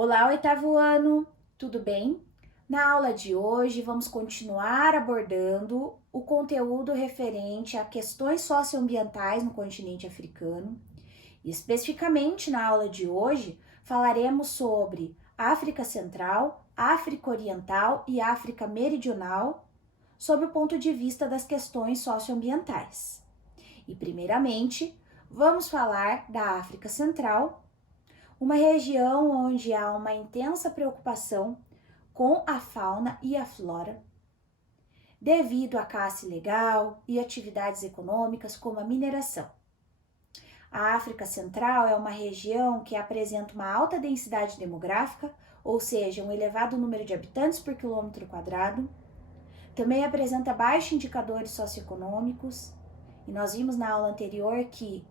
Olá, oitavo ano, tudo bem? Na aula de hoje, vamos continuar abordando o conteúdo referente a questões socioambientais no continente africano. E especificamente na aula de hoje, falaremos sobre África Central, África Oriental e África Meridional, sob o ponto de vista das questões socioambientais. E, primeiramente, vamos falar da África Central, uma região onde há uma intensa preocupação com a fauna e a flora, devido à caça ilegal e atividades econômicas como a mineração. A África Central é uma região que apresenta uma alta densidade demográfica, ou seja, um elevado número de habitantes por quilômetro quadrado. Também apresenta baixos indicadores socioeconômicos, e nós vimos na aula anterior que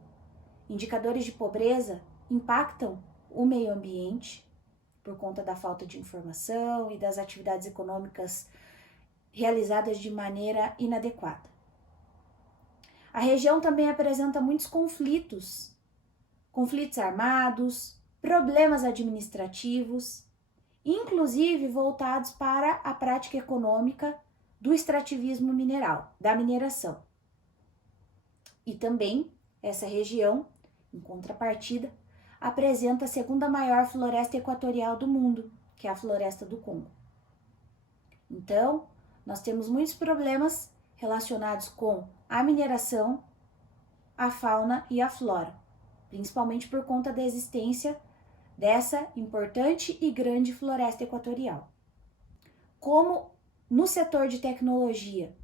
indicadores de pobreza impactam o meio ambiente por conta da falta de informação e das atividades econômicas realizadas de maneira inadequada. A região também apresenta muitos conflitos armados, problemas administrativos, inclusive voltados para a prática econômica do extrativismo mineral, da mineração. E também essa região, em contrapartida, apresenta a segunda maior floresta equatorial do mundo, que é a floresta do Congo. Então, nós temos muitos problemas relacionados com a mineração, a fauna e a flora, principalmente por conta da existência dessa importante e grande floresta equatorial. Como no setor de tecnologia,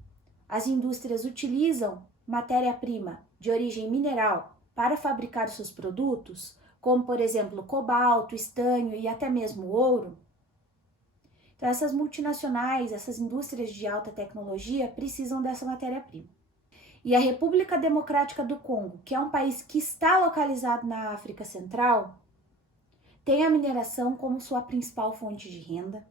as indústrias utilizam matéria-prima de origem mineral para fabricar seus produtos, como por exemplo cobalto, estanho e até mesmo ouro. Então essas multinacionais, essas indústrias de alta tecnologia precisam dessa matéria-prima. E a República Democrática do Congo, que é um país que está localizado na África Central, tem a mineração como sua principal fonte de renda.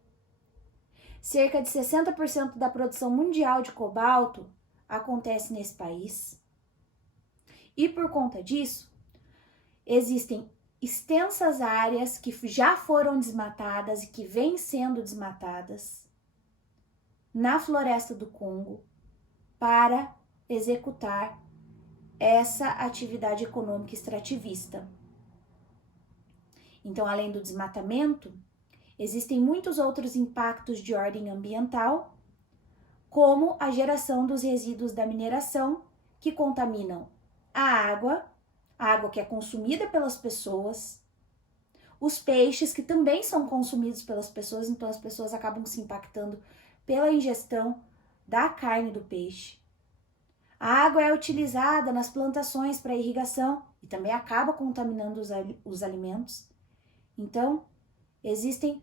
Cerca de 60% da produção mundial de cobalto acontece nesse país. E por conta disso, existem extensas áreas que já foram desmatadas e que vêm sendo desmatadas na floresta do Congo para executar essa atividade econômica extrativista. Então, além do desmatamento, existem muitos outros impactos de ordem ambiental, como a geração dos resíduos da mineração, que contaminam a água que é consumida pelas pessoas, os peixes, que também são consumidos pelas pessoas, então as pessoas acabam se impactando pela ingestão da carne do peixe. A água é utilizada nas plantações para irrigação e também acaba contaminando os alimentos. Então, existem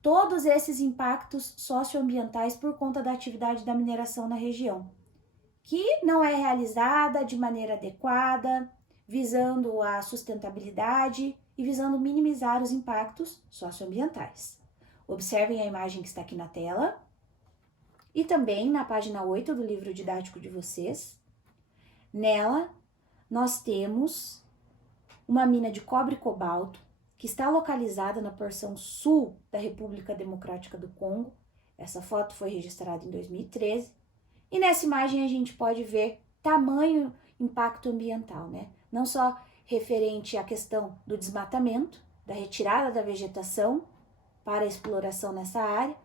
todos esses impactos socioambientais por conta da atividade da mineração na região, que não é realizada de maneira adequada, visando a sustentabilidade e visando minimizar os impactos socioambientais. Observem a imagem que está aqui na tela e também na página 8 do livro didático de vocês. Nela, nós temos uma mina de cobre e cobalto que está localizada na porção sul da República Democrática do Congo. Essa foto foi registrada em 2013. E nessa imagem a gente pode ver tamanho impacto ambiental, né? Não só referente à questão do desmatamento, da retirada da vegetação para a exploração nessa área,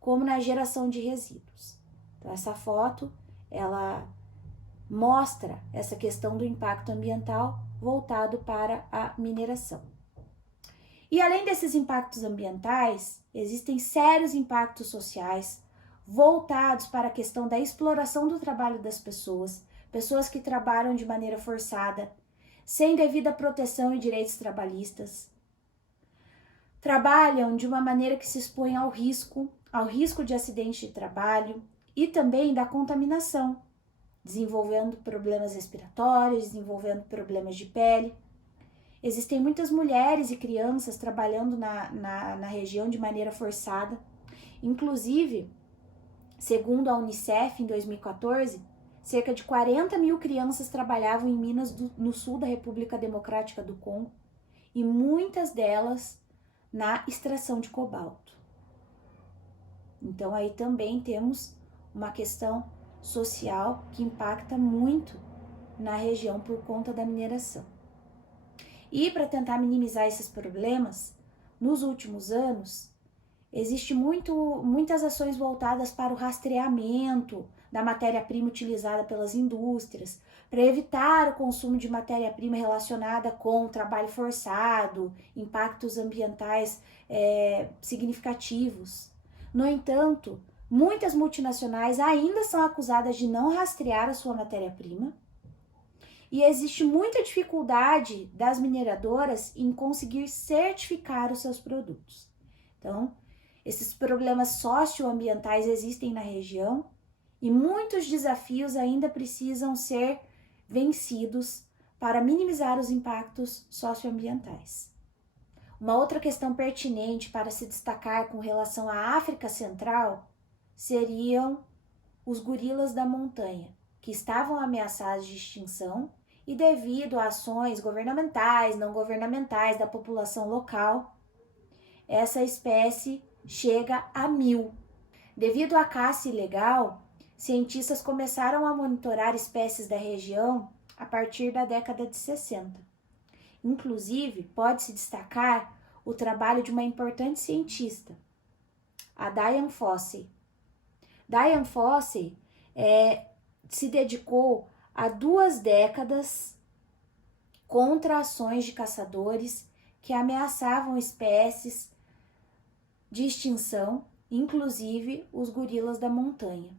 como na geração de resíduos. Então essa foto, ela mostra essa questão do impacto ambiental voltado para a mineração. E além desses impactos ambientais, existem sérios impactos sociais voltados para a questão da exploração do trabalho das pessoas que trabalham de maneira forçada, sem devida proteção e direitos trabalhistas. Trabalham de uma maneira que se expõe ao risco de acidente de trabalho e também da contaminação, desenvolvendo problemas respiratórios, desenvolvendo problemas de pele. Existem muitas mulheres e crianças trabalhando na região de maneira forçada. Inclusive, segundo a Unicef, em 2014, cerca de 40 mil crianças trabalhavam em minas no sul da República Democrática do Congo e muitas delas na extração de cobalto. Então aí também temos uma questão social que impacta muito na região por conta da mineração. E para tentar minimizar esses problemas, nos últimos anos, existem muitas ações voltadas para o rastreamento da matéria-prima utilizada pelas indústrias, para evitar o consumo de matéria-prima relacionada com o trabalho forçado, impactos ambientais significativos. No entanto, muitas multinacionais ainda são acusadas de não rastrear a sua matéria-prima, e existe muita dificuldade das mineradoras em conseguir certificar os seus produtos. Então, esses problemas socioambientais existem na região e muitos desafios ainda precisam ser vencidos para minimizar os impactos socioambientais. Uma outra questão pertinente para se destacar com relação à África Central seriam os gorilas da montanha, que estavam ameaçados de extinção e devido a ações governamentais, não governamentais da população local, essa espécie chega a 1.000. Devido à caça ilegal, cientistas começaram a monitorar espécies da região a partir da década de 60. Inclusive, pode-se destacar o trabalho de uma importante cientista, a Dian Fossey. Dian Fossey se dedicou há 2 décadas contra ações de caçadores que ameaçavam espécies de extinção, inclusive os gorilas da montanha.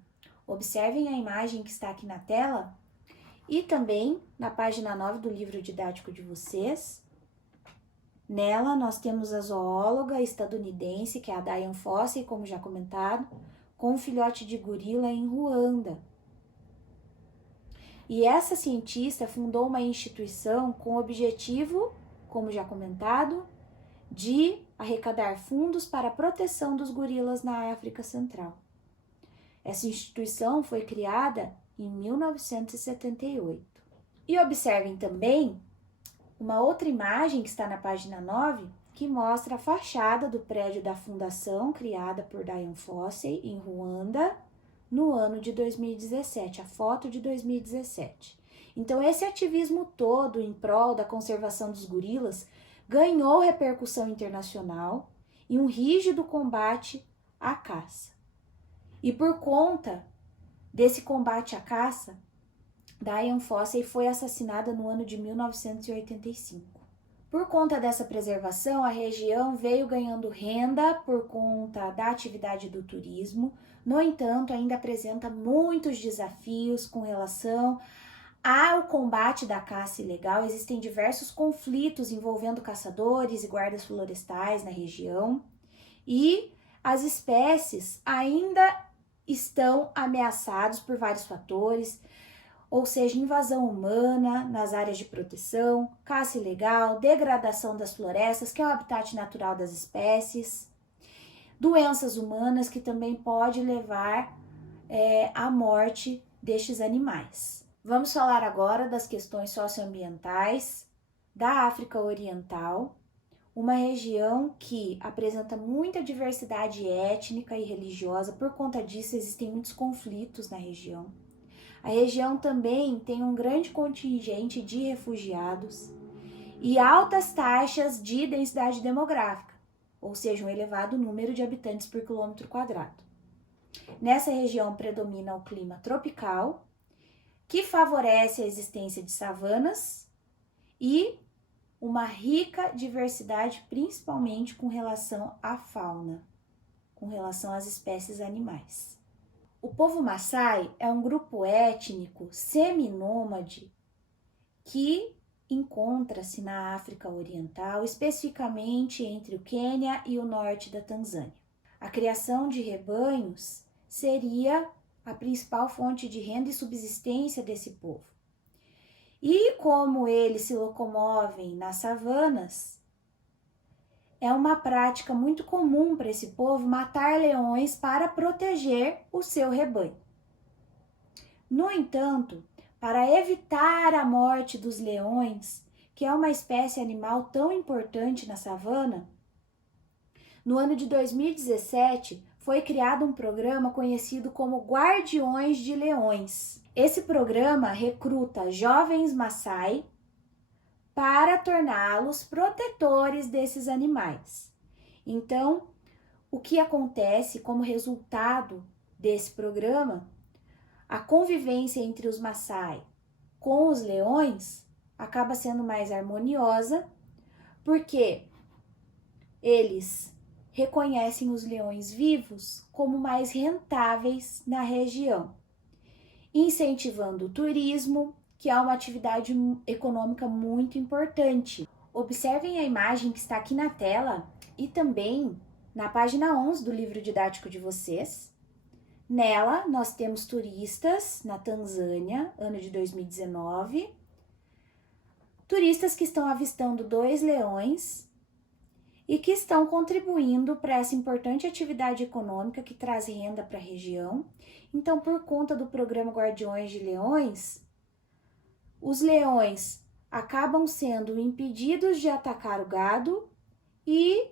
Observem a imagem que está aqui na tela e também na página 9 do livro didático de vocês. Nela nós temos a zoóloga estadunidense, que é a Dian Fossey, como já comentado, com um filhote de gorila em Ruanda. E essa cientista fundou uma instituição com o objetivo, como já comentado, de arrecadar fundos para a proteção dos gorilas na África Central. Essa instituição foi criada em 1978. E observem também uma outra imagem que está na página 9, que mostra a fachada do prédio da fundação criada por Dian Fossey em Ruanda, no ano de 2017, a foto de 2017. Então, esse ativismo todo em prol da conservação dos gorilas ganhou repercussão internacional e um rígido combate à caça. E por conta desse combate à caça, Dian Fossey foi assassinada no ano de 1985. Por conta dessa preservação, a região veio ganhando renda por conta da atividade do turismo. No entanto, ainda apresenta muitos desafios com relação ao combate da caça ilegal. Existem diversos conflitos envolvendo caçadores e guardas florestais na região e as espécies ainda estão ameaçadas por vários fatores, ou seja, invasão humana nas áreas de proteção, caça ilegal, degradação das florestas, que é o habitat natural das espécies, doenças humanas, que também pode levar à morte destes animais. Vamos falar agora das questões socioambientais da África Oriental, uma região que apresenta muita diversidade étnica e religiosa. Por conta disso, existem muitos conflitos na região. A região também tem um grande contingente de refugiados e altas taxas de densidade demográfica, ou seja, um elevado número de habitantes por quilômetro quadrado. Nessa região predomina o clima tropical, que favorece a existência de savanas e uma rica diversidade, principalmente com relação à fauna, com relação às espécies animais. O povo Maasai é um grupo étnico seminômade que encontra-se na África Oriental, especificamente entre o Quênia e o norte da Tanzânia. A criação de rebanhos seria a principal fonte de renda e subsistência desse povo. E como eles se locomovem nas savanas, é uma prática muito comum para esse povo matar leões para proteger o seu rebanho. No entanto, para evitar a morte dos leões, que é uma espécie animal tão importante na savana, No ano de 2017, foi criado um programa conhecido como Guardiões de Leões. Esse programa recruta jovens Maasai para torná-los protetores desses animais. Então, o que acontece como resultado desse programa? A convivência entre os Maasai com os leões acaba sendo mais harmoniosa, porque eles reconhecem os leões vivos como mais rentáveis na região, incentivando o turismo, que é uma atividade econômica muito importante. Observem a imagem que está aqui na tela e também na página 11 do livro didático de vocês. Nela, nós temos turistas na Tanzânia, ano de 2019, turistas que estão avistando 2 leões e que estão contribuindo para essa importante atividade econômica que traz renda para a região. Então, por conta do programa Guardiões de Leões, os leões acabam sendo impedidos de atacar o gado e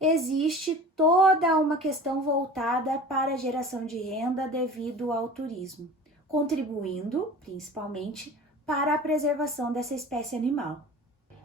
existe toda uma questão voltada para a geração de renda devido ao turismo, contribuindo principalmente para a preservação dessa espécie animal.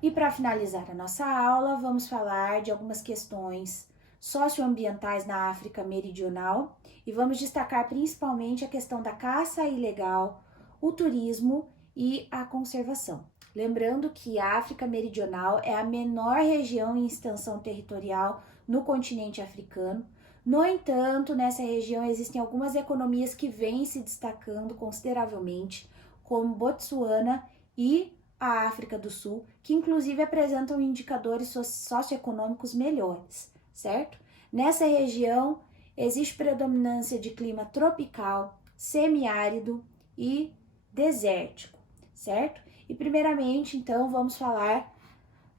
E para finalizar a nossa aula, vamos falar de algumas questões socioambientais na África Meridional e vamos destacar principalmente a questão da caça ilegal, o turismo e a conservação. Lembrando que a África Meridional é a menor região em extensão territorial no continente africano. No entanto, nessa região existem algumas economias que vêm se destacando consideravelmente, como Botsuana e a África do Sul, que inclusive apresentam indicadores socioeconômicos melhores, certo? Nessa região existe predominância de clima tropical, semiárido e desértico, certo? E primeiramente, então, vamos falar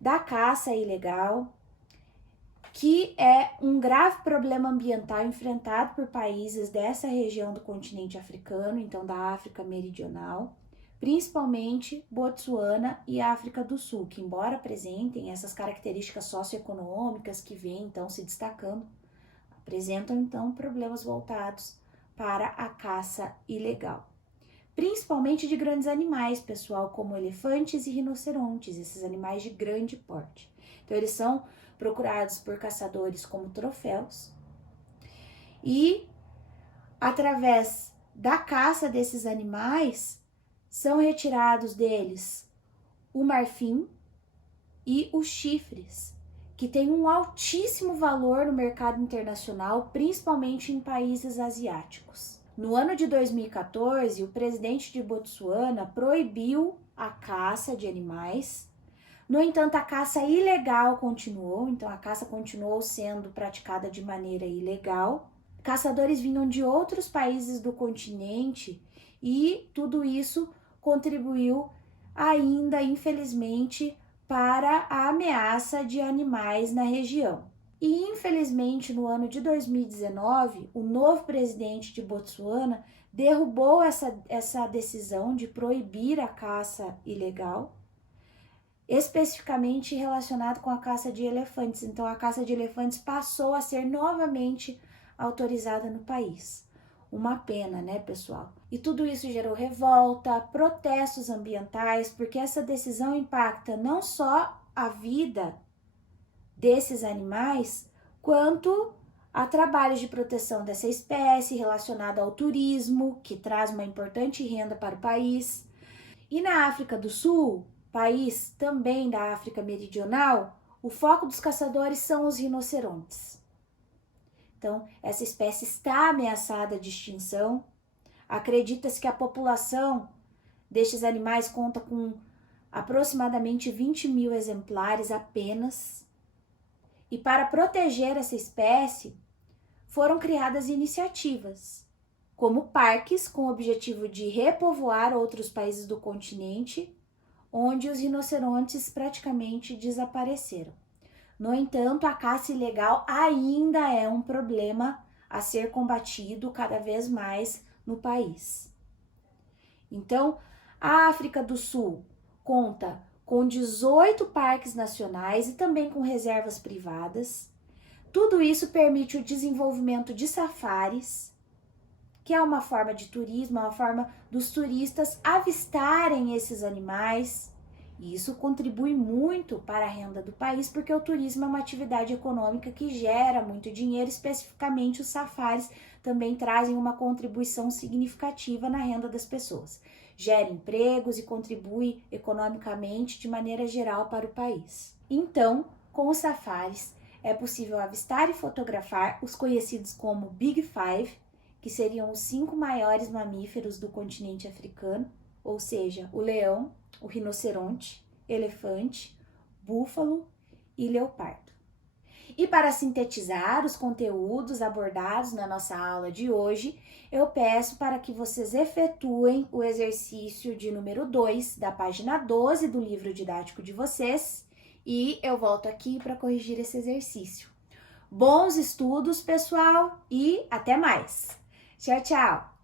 da caça ilegal, que é um grave problema ambiental enfrentado por países dessa região do continente africano, então da África Meridional, principalmente Botsuana e África do Sul, que embora apresentem essas características socioeconômicas que vêm então se destacando, apresentam então problemas voltados para a caça ilegal. Principalmente de grandes animais, pessoal, como elefantes e rinocerontes, esses animais de grande porte. Então, eles são procurados por caçadores como troféus e, através da caça desses animais, são retirados deles o marfim e os chifres, que têm um altíssimo valor no mercado internacional, principalmente em países asiáticos. No ano de 2014, o presidente de Botsuana proibiu a caça de animais. No entanto, a caça ilegal continuou, então a caça continuou sendo praticada de maneira ilegal. Caçadores vinham de outros países do continente e tudo isso contribuiu ainda, infelizmente, para a ameaça de animais na região. E, infelizmente, no ano de 2019, o novo presidente de Botsuana derrubou essa decisão de proibir a caça ilegal, especificamente relacionado com a caça de elefantes. Então, a caça de elefantes passou a ser novamente autorizada no país. Uma pena, né, pessoal? E tudo isso gerou revolta, protestos ambientais, porque essa decisão impacta não só a vida desses animais, quanto a trabalhos de proteção dessa espécie relacionado ao turismo, que traz uma importante renda para o país. E na África do Sul, país também da África Meridional, o foco dos caçadores são os rinocerontes. Então, essa espécie está ameaçada de extinção. Acredita-se que a população destes animais conta com aproximadamente 20 mil exemplares apenas. E para proteger essa espécie, foram criadas iniciativas, como parques com o objetivo de repovoar outros países do continente, onde os rinocerontes praticamente desapareceram. No entanto, a caça ilegal ainda é um problema a ser combatido cada vez mais no país. Então, a África do Sul conta com 18 parques nacionais e também com reservas privadas. Tudo isso permite o desenvolvimento de safaris, que é uma forma de turismo, uma forma dos turistas avistarem esses animais. E isso contribui muito para a renda do país, porque o turismo é uma atividade econômica que gera muito dinheiro, especificamente os safaris também trazem uma contribuição significativa na renda das pessoas. Gera empregos e contribui economicamente de maneira geral para o país. Então, com os safaris, é possível avistar e fotografar os conhecidos como Big Five, que seriam os 5 maiores mamíferos do continente africano, ou seja, o leão, o rinoceronte, elefante, búfalo e leopardo. E para sintetizar os conteúdos abordados na nossa aula de hoje, eu peço para que vocês efetuem o exercício de número 2 da página 12 do livro didático de vocês e eu volto aqui para corrigir esse exercício. Bons estudos, pessoal, e até mais! Tchau, tchau!